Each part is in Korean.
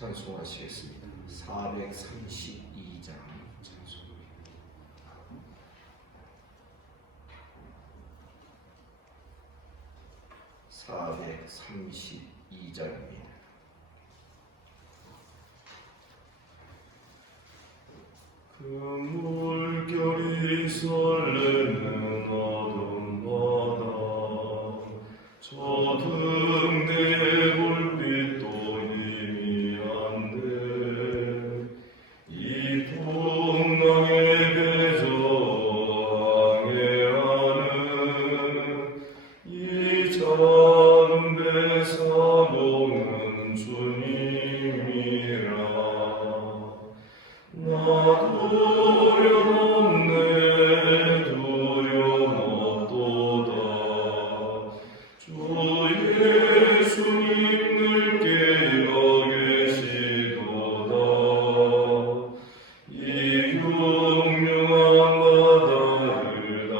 찬송하시겠습니다. 432장 찬송. 432장입니다. 그 물결이 설레는 어둠 바다, 저 등대의 불빛도 희미한데 이 풍랑에 배저항해하는 이 작은 배 사고는 주님이라. 나 두려움없네, 두려움없도다. 주 예수님 늘 깨어 계시도다. 이 흉흉한 바다를 다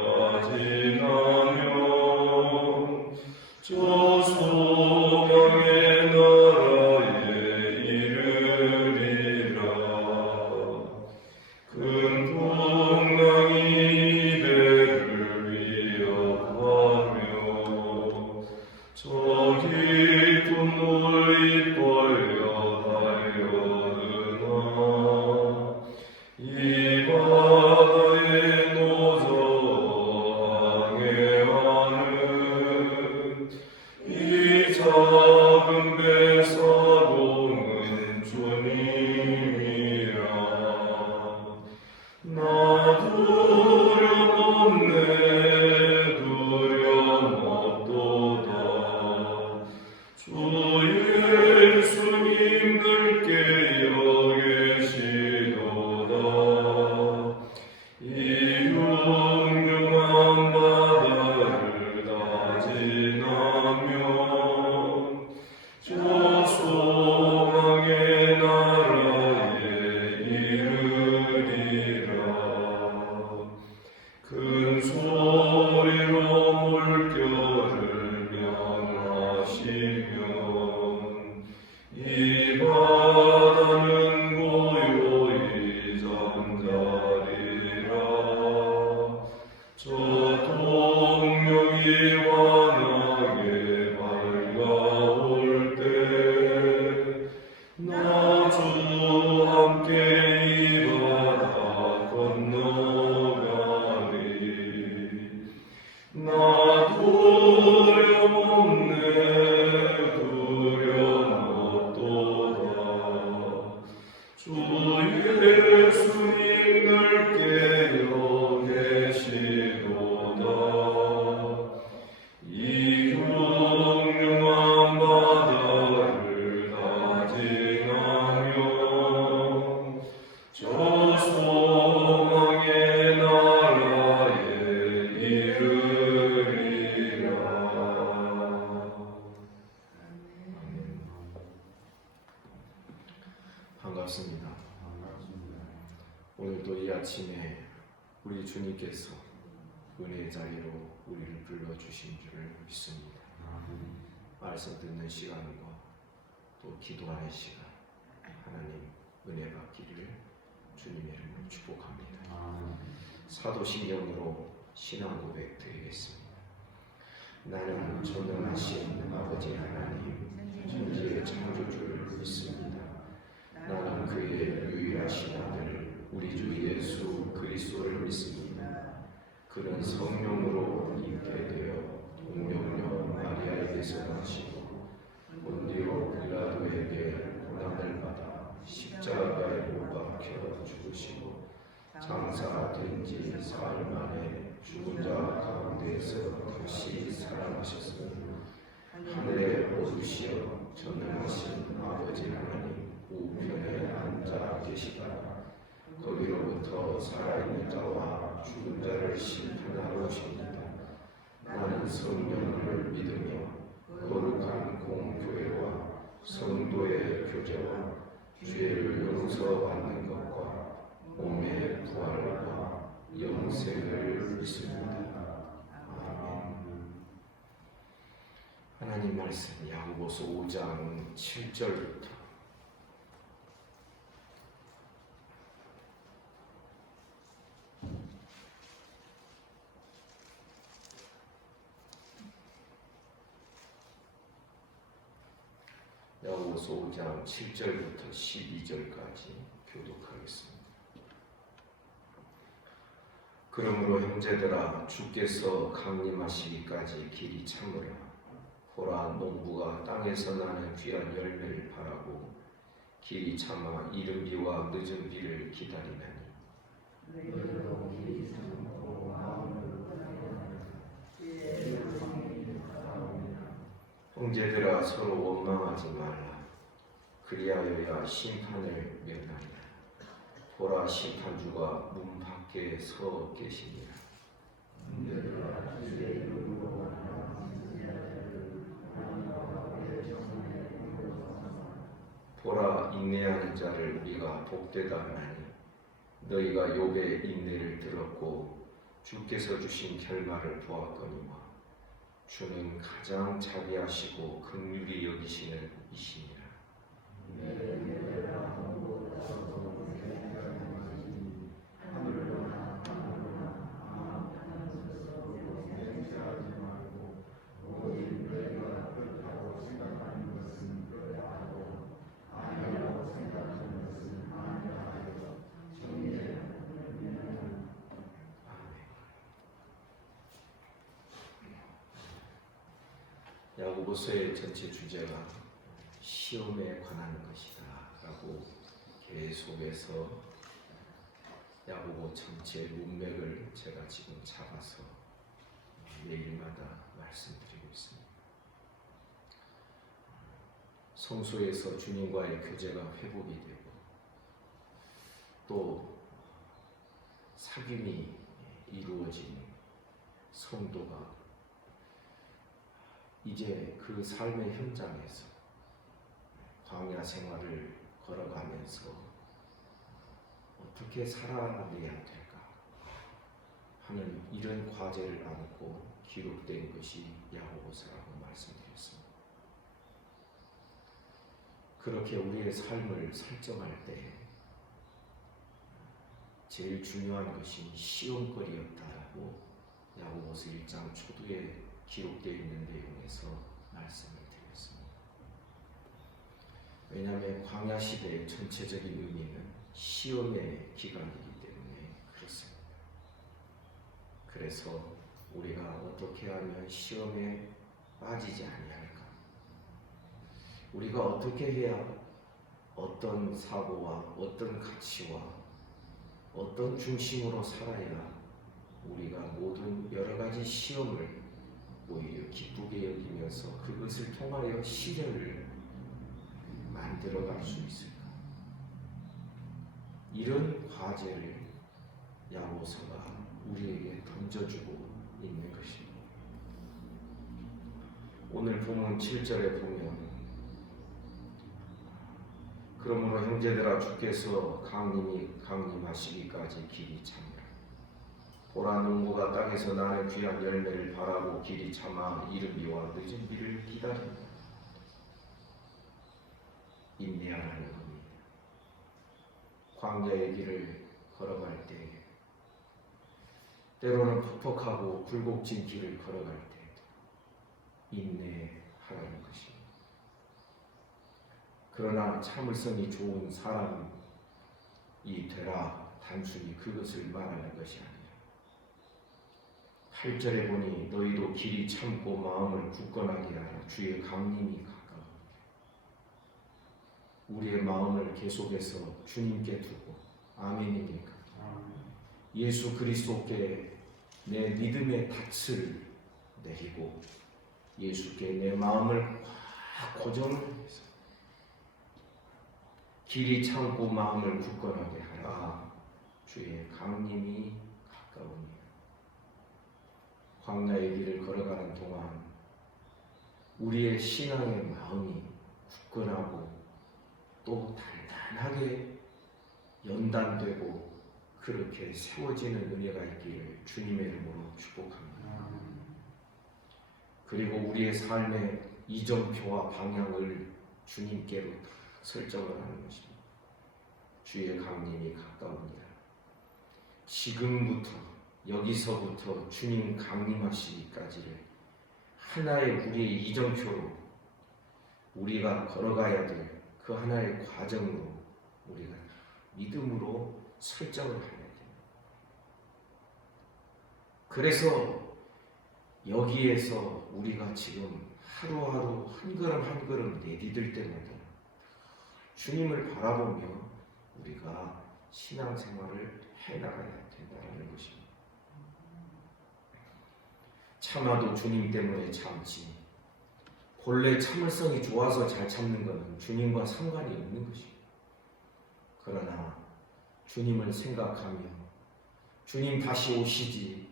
지나면 저 소망의 나라에 이르리라. 큰 풍랑이 배를 위협하며 저 깊은 물이 벌려 달려드나 이 바다에 노저항해하는 이 작은 배 사고는 주님이라. 나 두려움없네, 두려움없도다. 주 예수님 늘 깨어 계시도다. 이 흉흉한 바다를 다 지나면 저 소망의 나라에 이르리라. 큰 소리로 물결을 명하시면 이 바다는 고요히 잠자리라. 저 동력이 환하게 밝아올 때 나 주 함께 이 바다 건너가리. 나 두려움없네, 두려움없도다. 주 예수님 늘 깨어 계시도다. 이 흉흉한 바다를 다 지나면 저 소망의 나라에 이르리라. 반갑습니다. 오늘도 이 아침에 우리 주님께서 은혜의 자리로 우리를 불러주신 줄을 믿습니다. 말씀 듣는 시간과 또 기도하는 시간, 하나님 은혜 받기를 주님의 이름으로 축복합니다. 사도신경으로 신앙 고백 드리겠습니다. 나는 전능하신 아버지 하나님, 천지의 창조주를 믿습니다. 나는 그의 유일하신 아들 우리 주 예수 그리스도를 믿습니다. 그는 성령으로 잉태 되어 동정녀 마리아에게서 나시고 본디오 빌라도에게 고난을 받아 십자가에 못 박혀 죽으시고 장사된 지 사흘 만에 죽은 자 가운데에서 다시 살아나셨으니 하늘에 오르시어 전능하신 아버지 하나님 우편에 앉아 계시다가 거기로부터 살아있는 자와 죽은 자를 심판하러 오십니다. 나는 성령을 믿으며 거룩한 공교회와 성도의 교제와 죄를 용서받는 것과 몸의 부활과 영생을 믿습니다. 아멘. 하나님 말씀 야고보서 5장 7절부터 야고보서 5장 7절부터 12절까지 교독하겠습니다. 그러므로 형제들아 주께서 강림하시기까지 길이 참으라. 보라 농부가 땅에서 나는 귀한 열매를 바라고 길이 참아 이른 비와 늦은 비를 기다리나니 형제들아 서로 원망하지 말라. 그리하여야 심판을 면하리라. 보라 심판주가 문 밖에 서 계시니라. 보라 인내하는 자를 우리가 복되다 하나니 너희가 욥의 인내를 들었고 주께서 주신 결말을 보았거니와 주는 가장 자비하시고 긍휼히 여기시는 이시니라. 야고보서의 전체 주제가 시험에 관한 것이다 라고 계속해서 야고보 전체 문맥을 제가 지금 잡아서 매일마다 말씀드리고 있습니다. 성소에서 주님과의 교제가 회복이 되고 또 사귐이 이루어진 성도가 이제 그 삶의 현장에서 광야 생활을 걸어가면서 어떻게 살아가야 될까 하는 이런 과제를 안고 기록된 것이 야고보서라고 말씀드렸습니다. 그렇게 우리의 삶을 설정할 때 제일 중요한 것이 시험거리였다라고 야고보서 1장 초두에 기록되어 있는 내용에서 말씀을 드렸습니다. 왜냐하면 광야 시대의 전체적인 의미는 시험의 기간이기 때문에 그렇습니다. 그래서 우리가 어떻게 하면 시험에 빠지지 아니할까? 우리가 어떻게 해야 어떤 사고와 어떤 가치와 어떤 중심으로 살아야 우리가 모든 여러 가지 시험을 오히려 기쁘게 여기면서 그것을 통하여 시련을 만들어갈 수 있을까? 이런 과제를 야고보서가 우리에게 던져주고 있는 것입니다. 오늘 본문 7절에 보면 그러므로 형제들아 주께서 강림하시기까지 길이 참으라. 보라 농부가 땅에서 나는 귀한 열매를 바라고 길이 참아 이른 비와 늦은 비를 기다린다. 인내하라는 겁니다. 광야의 길을 걸어갈 때 때로는 퍽퍽하고 굴곡진 길을 걸어갈 때에도 인내하라는 것입니다. 그러나 참을성이 좋은 사람이 되라 단순히 그것을 말하는 것이 아니라 8절에 보니 너희도 길이 참고 마음을 굳건하게 하라. 주의 강림이 가까워. 우리의 마음을 계속해서 주님께 두고 아멘입니까? 예수 그리스도께 내 믿음의 닻을 내리고 예수께 내 마음을 확 고정을 해서 길이 참고 마음을 굳건하게 하라. 주의 강림이 가까우니. 광야의 길을 걸어가는 동안 우리의 신앙의 마음이 굳건하고 또 단단하게 연단되고 그렇게 세워지는 은혜가 있기를 주님의 이름으로 축복합니다. 그리고 우리의 삶의 이정표와 방향을 주님께로 다 설정을 하는 것입니다. 주의 강림이 가까웁니다. 지금부터 여기서부터 주님 강림하시기까지를 하나의 우리의 이정표로 우리가 걸어가야 될 그 하나의 과정으로 우리가 믿음으로 설정을 해야 돼요. 그래서 여기에서 우리가 지금 하루하루 한 걸음 한 걸음 내디딜 때마다 주님을 바라보며 우리가 신앙생활을 해나가야 된다는 것입니다. 참아도 주님 때문에 참지, 본래 참을성이 좋아서 잘 참는 것은 주님과 상관이 없는 것입니다. 그러나 주님을 생각하며 주님 다시 오시지,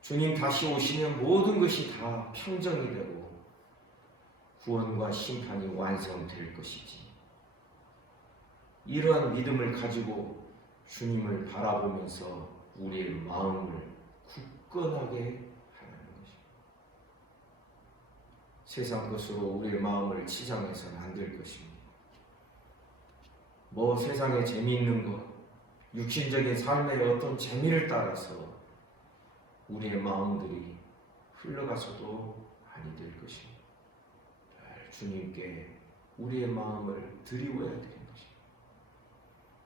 주님 다시 오시면 모든 것이 다 평정이 되고 구원과 심판이 완성될 것이지, 이러한 믿음을 가지고 주님을 바라보면서 우리의 마음을 굳건하게 하는 것입니다. 세상 것으로 우리의 마음을 치장해서는 안 될 것입니다. 뭐 세상에 재미있는 것, 육신적인 삶의 어떤 재미를 따라서 우리의 마음들이 흘러가서도 아니 될 것입니다. 주님께 우리의 마음을 드리워야 되는 것입니다.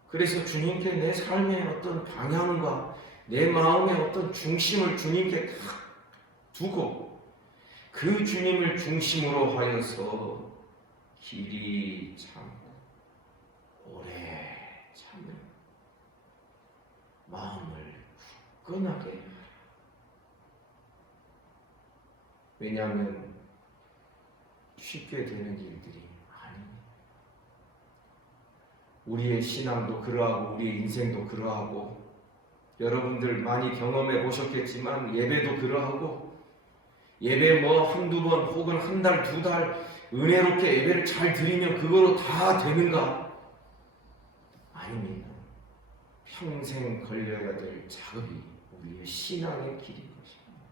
그래서 주님께 내 삶의 어떤 방향과 내 마음의 어떤 중심을 주님께 다 두고 그 주님을 중심으로 하여서 길이 참고 오래 참는 마음을 굳건하게 하라. 왜냐하면 쉽게 되는 일들이 아닙니다. 우리의 신앙도 그러하고 우리의 인생도 그러하고 여러분들 많이 경험해 보셨겠지만 예배도 그러하고 예배 뭐 한두 번 혹은 한 달, 두 달 은혜롭게 예배를 잘 드리면 그거로 다 되는가? 아닙니다. 평생 걸려야 될 작업이 우리의 신앙의 길인 것입니다.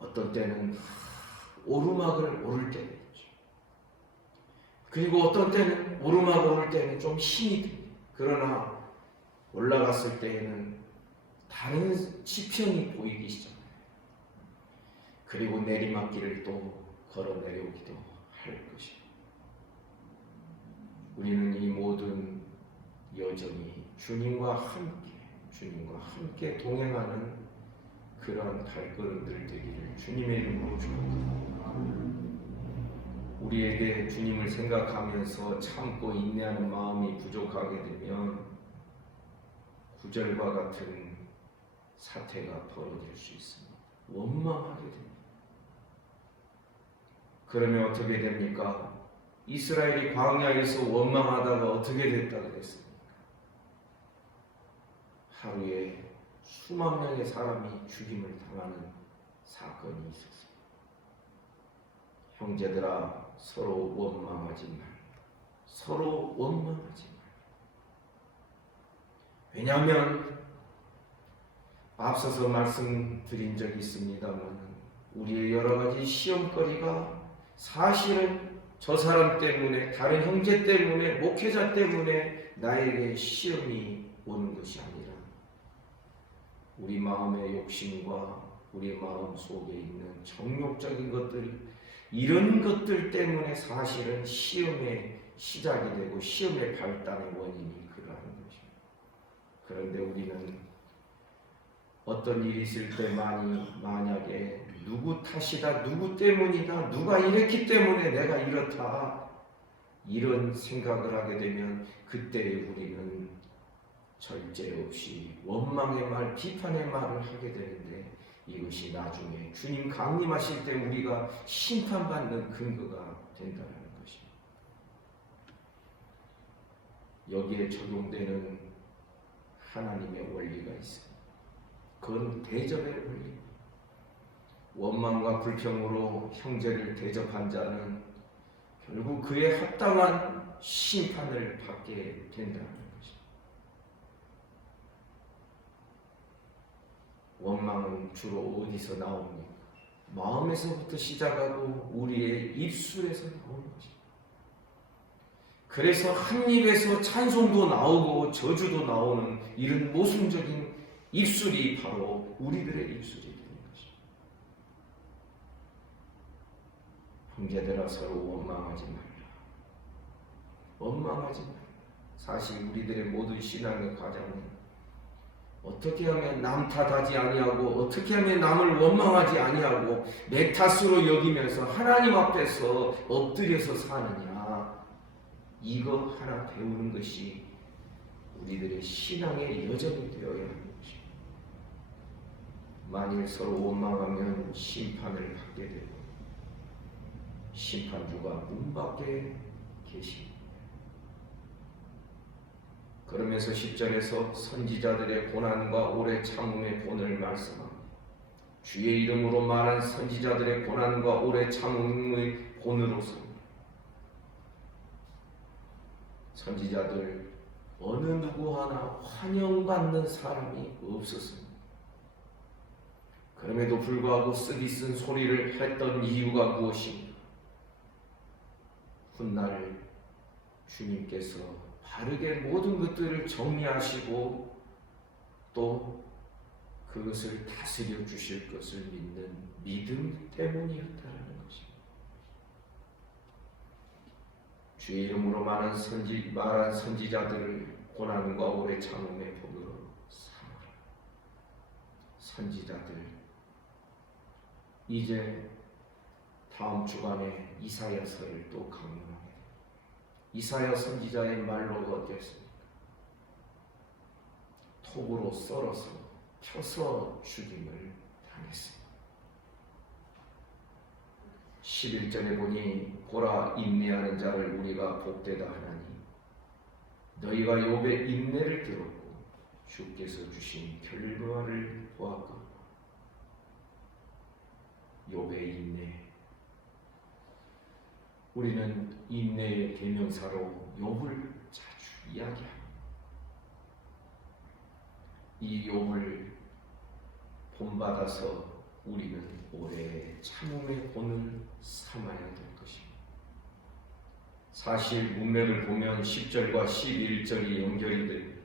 어떤 때는 오르막을 오를 때가 있죠. 그리고 어떤 때는 오르막 오를 때는 좀 힘이 듭니다. 그러나 올라갔을 때에는 다른 지평이 보이기 시작합니다. 그리고 내리막길을 또 걸어 내려오기도 할 것입니다. 우리는 이 모든 여정이 주님과 함께 동행하는 그런 발걸음들 되기를 주님의 이름으로 축복합니다. 우리에게 주님을 생각하면서 참고 인내하는 마음이 부족하게 되면 구절과 같은 사태가 벌어질 수 있습니다. 원망하게 됩니다. 그러면 어떻게 됩니까? 이스라엘이 광야에서 원망하다가 어떻게 됐다 그랬습니까? 하루에 수만 명의 사람이 죽임을 당하는 사건이 있었습니다. 형제들아, 서로 원망하지 말고, 서로 원망하지 말고. 왜냐하면 앞서서 말씀드린 적이 있습니다만 우리의 여러 가지 시험거리가 사실은 저 사람 때문에, 다른 형제 때문에, 목회자 때문에 나에게 시험이 오는 것이 아니라 우리 마음의 욕심과 우리 마음 속에 있는 정욕적인 것들, 이런 것들 때문에 사실은 시험의 시작이 되고 시험의 발단의 원인이 그러한 것입니다. 그런데 우리는 어떤 일이 있을 때 만약에 누구 탓이다, 누구 때문이다, 누가 이랬기 때문에 내가 이렇다, 이런 생각을 하게 되면 그때 우리는 절제 없이 원망의 말, 비판의 말을 하게 되는데 이것이 나중에 주님 강림하실 때 우리가 심판받는 근거가 된다는 것입니다. 여기에 적용되는 하나님의 원리가 있습니다. 그건 대접의 원리입니다. 원망과 불평으로 형제를 대접한 자는 결국 그에 합당한 심판을 받게 된다는 것입니다. 원망은 주로 어디서 나옵니까? 마음에서부터 시작하고 우리의 입술에서 나오는 것입니다. 그래서 한 입에서 찬송도 나오고 저주도 나오는 이런 모순적인 입술이 바로 우리들의 입술이 되는 것입니다. 형제들아 서로 원망하지 말라. 원망하지 말라. 사실 우리들의 모든 신앙의 과정은 어떻게 하면 남 탓하지 아니하고 어떻게 하면 남을 원망하지 아니하고 내 탓으로 여기면서 하나님 앞에서 엎드려서 사느냐, 이거 하나 배우는 것이 우리들의 신앙의 여정이 되어야 하는 것입니다. 만일 서로 원망하면 심판을 받게 되고 심판주가 문 밖에 계십니다. 그러면서 10절에서 선지자들의 고난과 오래 참음의 본을 말씀합니다. 주의 이름으로 말한 선지자들의 고난과 오래 참음의 본으로서 선지자들 어느 누구 하나 환영받는 사람이 없었습니다. 그럼에도 불구하고 쓰디쓴 소리를 했던 이유가 무엇입니까? 훗날 주님께서 바르게 모든 것들을 정리하시고 또 그것을 다스려 주실 것을 믿는 믿음 때문이었다는 것입니다. 주의 이름으로 말한 선지자들을 고난과 오래 참음의 본으로 삼으라. 선지자들, 이제 다음 주간에 이사야서를 또 강론합니다. 이사야 선지자의 말로 어땠습니까? 톱으로 썰어서 펴서 죽임을 당했습니다. 11절에 보니 보라, 인내하는 자를 우리가 복되다 하나니 너희가 욥의 인내를 들었고 주께서 주신 결과를 보았거늘. 욥의 인내, 우리는 인내의 대명사로 욥을 자주 이야기합니다. 이 욥을 본받아서 우리는 오래 참음의 본을 삼아야 될 것입니다. 사실 문맥을 보면 10절과 11절이 연결이 됩니다.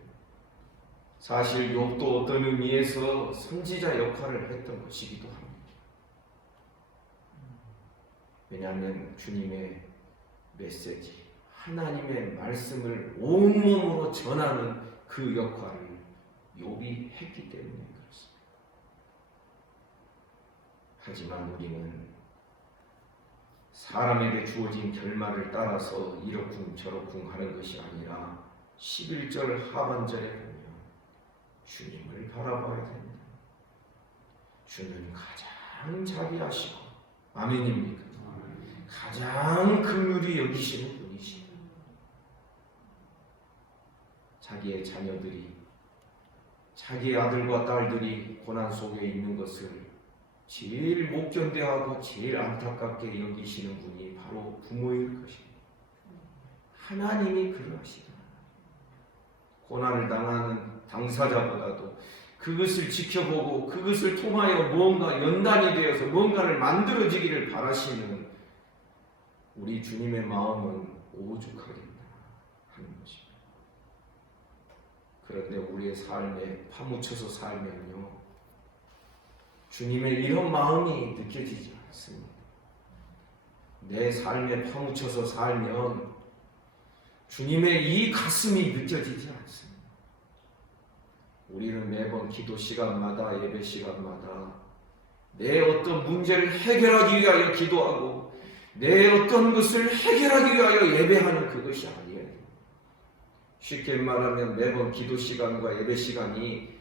사실 욥도 어떤 의미에서 선지자 역할을 했던 것이기도 합니다. 왜냐하면 주님의 메시지, 하나님의 말씀을 온몸으로 전하는 그 역할을 욥이 했기 때문에 그렇습니다. 하지만 우리는 사람에게 주어진 결말을 따라서 이러쿵 저러쿵 하는 것이 아니라 11절 하반절에 보면 주님을 바라봐야 됩니다. 주는 가장 자비하시고, 아멘입니까? 가장 긍휼히 여기시는 분이십니다. 자기의 자녀들이, 자기의 아들과 딸들이 고난 속에 있는 것을 제일 못 견뎌하고 제일 안타깝게 여기시는 분이 바로 부모일 것입니다. 하나님이 그러하시다. 고난을 당하는 당사자보다도 그것을 지켜보고 그것을 통하여 무언가 연단이 되어서 무언가를 만들어지기를 바라시는 우리 주님의 마음은 오죽하겠나 하는 것입니다. 그런데 우리의 삶에 파묻혀서 살면요, 주님의 이런 마음이 느껴지지 않습니다. 내 삶에 파묻혀서 살면 주님의 이 가슴이 느껴지지 않습니다. 우리는 매번 기도 시간마다, 예배 시간마다 내 어떤 문제를 해결하기 위하여 기도하고 내 어떤 것을 해결하기 위하여 예배하는 그것이 아니에요. 쉽게 말하면 매번 기도 시간과 예배 시간이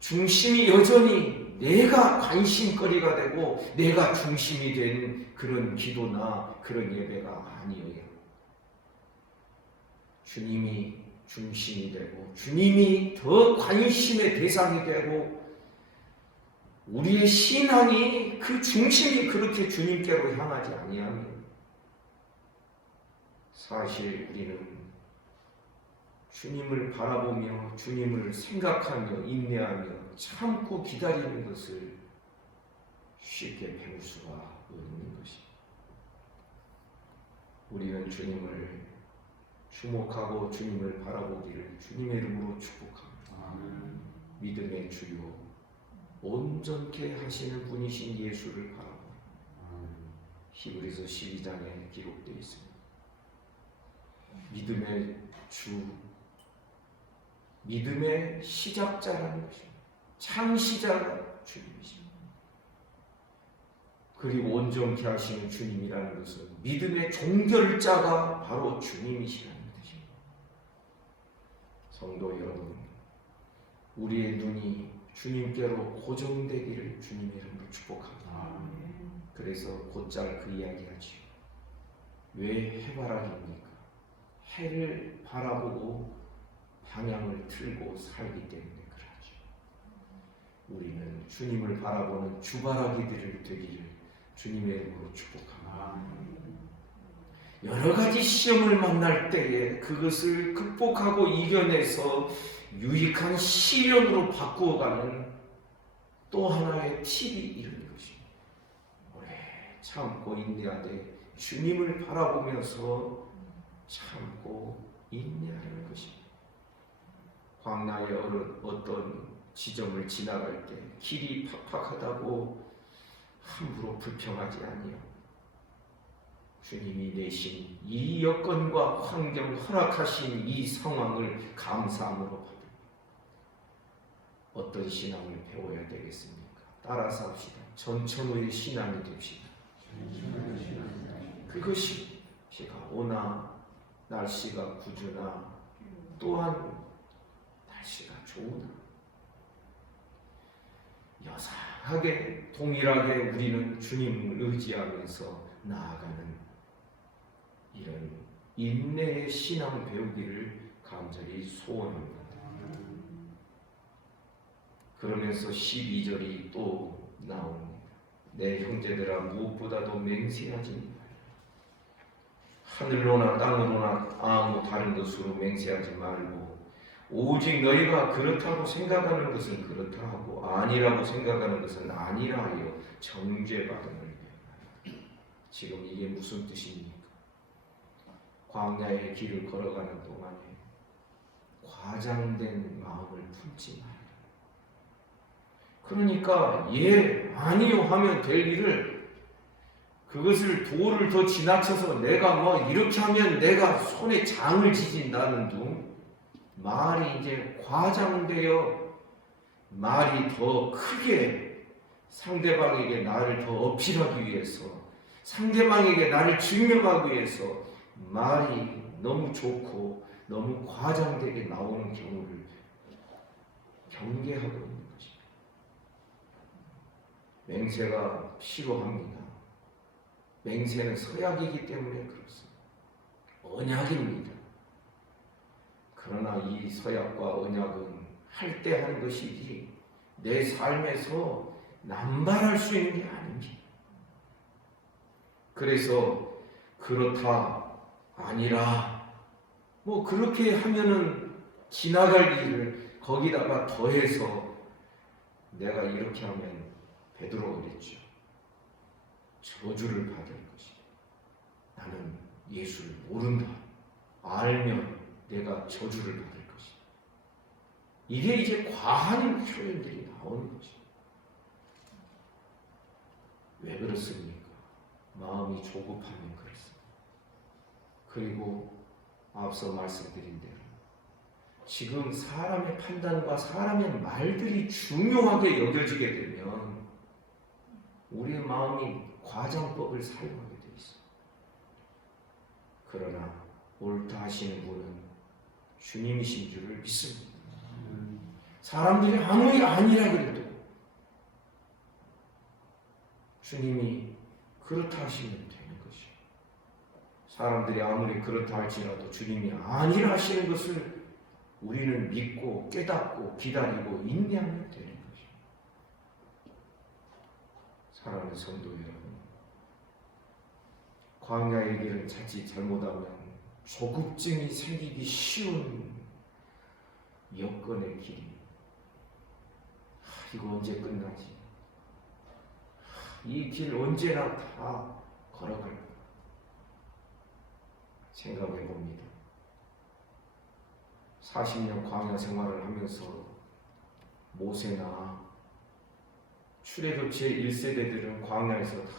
중심이 여전히 내가 관심거리가 되고 내가 중심이 된 그런 기도나 그런 예배가 아니에요. 주님이 중심이 되고 주님이 더 관심의 대상이 되고 우리의 신앙이 그 중심이 그렇게 주님께로 향하지 아니하면 사실 우리는 주님을 바라보며 주님을 생각하며 인내하며 참고 기다리는 것을 쉽게 배울 수가 없는 것입니다. 우리는 주님을 주목하고 주님을 바라보기를 주님의 이름으로 축복합니다. 믿음의 주요 온전케 하시는 분이신 예수를 바라보고 히브리서 12장에 기록되어 있습니다. 믿음의 주, 믿음의 시작자라는 것입니다. 창시자가 주님이십니다. 그리고 온전케 하시는 주님이라는 것은 믿음의 종결자가 바로 주님이시라는 뜻입니다. 성도 여러분, 우리의 눈이 주님께로 고정되기를 주님의 이름으로 축복합니다. 그래서 곧잘 그 이야기하지요. 왜 해바라기입니까? 해를 바라보고 방향을 틀고 살기 때문에 그러죠. 우리는 주님을 바라보는 주바라기들을 되기를 주님의 이름으로 축복합니다. 여러 가지 시험을 만날 때에 그것을 극복하고 이겨내서 유익한 시련으로 바꾸어가는 또 하나의 팁이 이런 것입니다. 오래 참고 인내하되 주님을 바라보면서 참고 인내하는 것입니다. 광야의 어떤 지점을 지나갈 때 길이 팍팍하다고 함부로 불평하지 아니하고 주님이 내신 이 여건과 환경 허락하신 이 상황을 감사함으로 받습니다. 어떤 신앙을 배워야 되겠습니까? 따라서 합시다. 전천후의 신앙이 됩시다. 그것이 비가 오나 날씨가 구주나 또한 날씨가 좋으나 여상하게 동일하게 우리는 주님을 의지하면서 나아가는 이런 인내의 신앙 배우기를 간절히 소원합니다. 그러면서 12절이 또 나옵니다. 내 형제들아 무엇보다도 맹세하지 말라. 하늘로나 땅으로나 아무 다른 것으로 맹세하지 말고 오직 너희가 그렇다고 생각하는 것은 그렇다 하고 아니라고 생각하는 것은 아니라 하여 정죄받음을 배우라. 지금 이게 무슨 뜻입니까? 광야의 길을 걸어가는 동안에 과장된 마음을 품지 말라. 그러니까 예, 아니요 하면 될 일을 그것을 도를 더 지나쳐서 내가 뭐 이렇게 하면 내가 손에 장을 지진다는 둥 말이 이제 과장되어 말이 더 크게 상대방에게 나를 더 어필하기 위해서 상대방에게 나를 증명하기 위해서 말이 너무 좋고 너무 과장되게 나오는 경우를 경계하고 있는 것입니다. 맹세가 필요합니다. 맹세는 서약이기 때문에 그렇습니다. 언약입니다. 그러나 이 서약과 언약은 할 때 하는 것이지 내 삶에서 남발할 수 있는 게 아닙니다. 그래서 그렇다 아니라 뭐 그렇게 하면은 지나갈 일을 거기다가 더해서 내가 이렇게 하면 베드로가 그랬죠. 저주를 받을 것이다. 나는 예수를 모른다. 알면 내가 저주를 받을 것이다. 이게 이제 과한 표현들이 나오는 거죠. 왜 그렇습니까? 마음이 조급하면 그렇습니다. 그리고 앞서 말씀드린 대로 지금 사람의 판단과 사람의 말들이 중요하게 여겨지게 되면 우리의 마음이 과장법을 사용하게 돼 있어요. 그러나 옳다 하시는 분은 주님이신 줄을 믿습니다. 사람들이 아무리 아니라 그래도 주님이 그렇다 하시면 되는 것이에요. 사람들이 아무리 그렇다 할지라도 주님이 아니라 하시는 것을 우리는 믿고 깨닫고 기다리고 인내하면 되는 것이에요. 사랑하는 성도 여러분, 광야의 길은 자칫 잘못하면 조급증이 생기기 쉬운 여건의 길입니다. 이거 언제 끝나지? 이 길 언제나 다 걸어갈까? 생각해 봅니다. 40년 광야 생활을 하면서 모세나 출애굽 제1세대들은 광야에서 다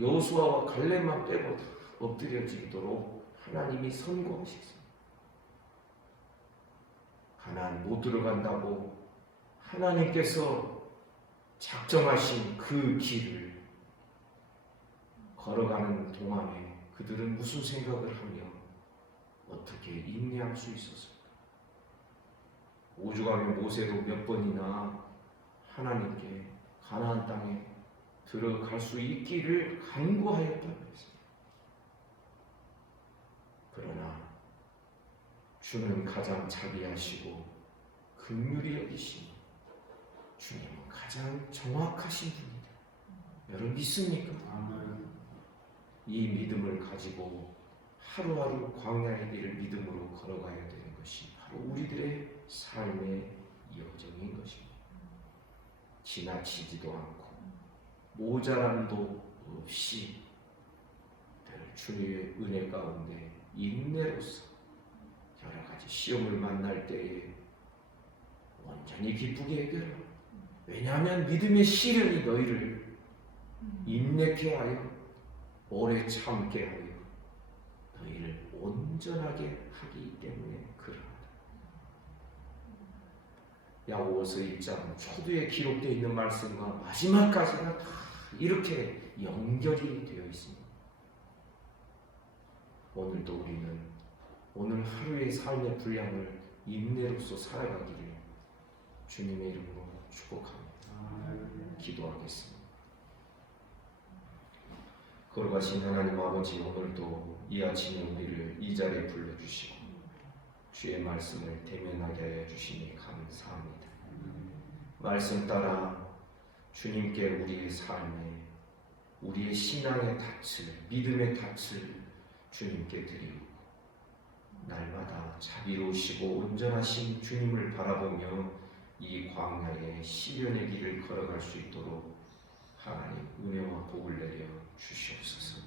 여호수아와 갈렙만 빼고 다 엎드려지도록 하나님이 선고하셨습니다. 가나안 못 들어간다고 하나님께서 작정하신 그 길을 걸어가는 동안에 그들은 무슨 생각을 하며 어떻게 인내할 수 있었을까? 오죽하면 모세도 몇 번이나 하나님께 가나안 땅에 들어갈 수 있기를 간구하였다고 했습니다. 그러나 주는 가장 자비하시고 긍휼히 여기시니 주님은 가장 정확하신 분이다. 여러분 믿습니까? 이 믿음을 가지고 하루하루 광야의 길을 믿음으로 걸어가야 되는 것이 바로 우리들의 삶의 여정인 것입니다. 지나치지도 않고 모자람도 없이 늘 주님의 은혜 가운데 인내로서 여러 가지 시험을 만날 때에 온전히 기쁘게 해결하고, 왜냐하면 믿음의 시련이 너희를 인내케 하여 오래 참게 하여 너희를 온전하게 하기 때문에 그러하다. 야고보서 1장 초두에 기록되어 있는 말씀과 마지막까지가 다 이렇게 연결이 되어 있습니다. 오늘도 우리는 오늘 하루의 삶의 분량을 인내로서 살아가기를 주님의 이름으로 축복합니다. 기도하겠습니다. 거룩하신 하나님 아버지, 오늘도 이 아침에 우리를 이 자리에 불러주시고 주의 말씀을 대면하게 하여 주시니 감사합니다. 말씀 따라 주님께 우리의 삶에, 우리의 신앙의 닻을, 믿음의 닻을 주님께 드리고 날마다 자비로우시고 온전하신 주님을 바라보며 이 광야의 시련의 길을 걸어갈 수 있도록 하나님 은혜와 복을 내려 주시옵소서.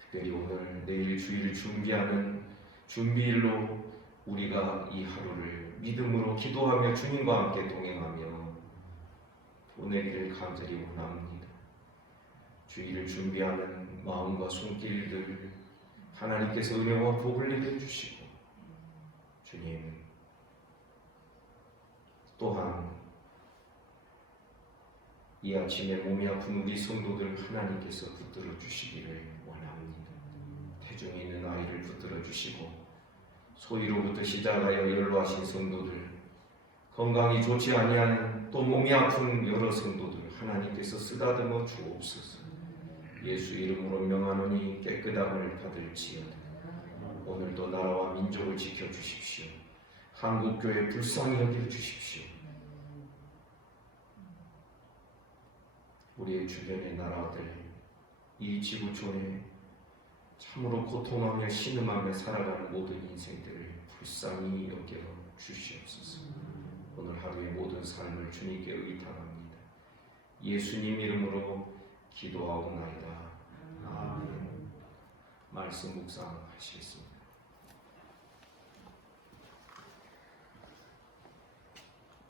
특별히 오늘 내일 주일을 준비하는 준비일로 우리가 이 하루를 믿음으로 기도하며 주님과 함께 동행하며 보내기를 간절히 원합니다. 주일을 준비하는 마음과 손길들 하나님께서 은혜와 복을 내려주시고, 주님 또한 이 아침에 몸이 아픈 우리 성도들 하나님께서 붙들어 주시기를 원합니다. 태중에 있는 아이를 붙들어 주시고, 소위로부터 시작하여 연로하신 성도들, 건강이 좋지 아니한 또 몸이 아픈 여러 성도들 하나님께서 쓰다듬어 주옵소서. 예수 이름으로 명하노니 깨끗함을 받을지어다. 오늘도 나라와 민족을 지켜주십시오. 한국교회 불쌍히 여겨주십시오. 우리의 주변의 나라들, 이 지구촌에 참으로 고통하며 신음하며 살아가는 모든 인생들을 불쌍히 여겨 주시옵소서. 오늘 하루의 모든 삶을 주님께 의탁합니다. 예수님 이름으로 기도하옵나이다. 아멘. 말씀 묵상하시겠습니다.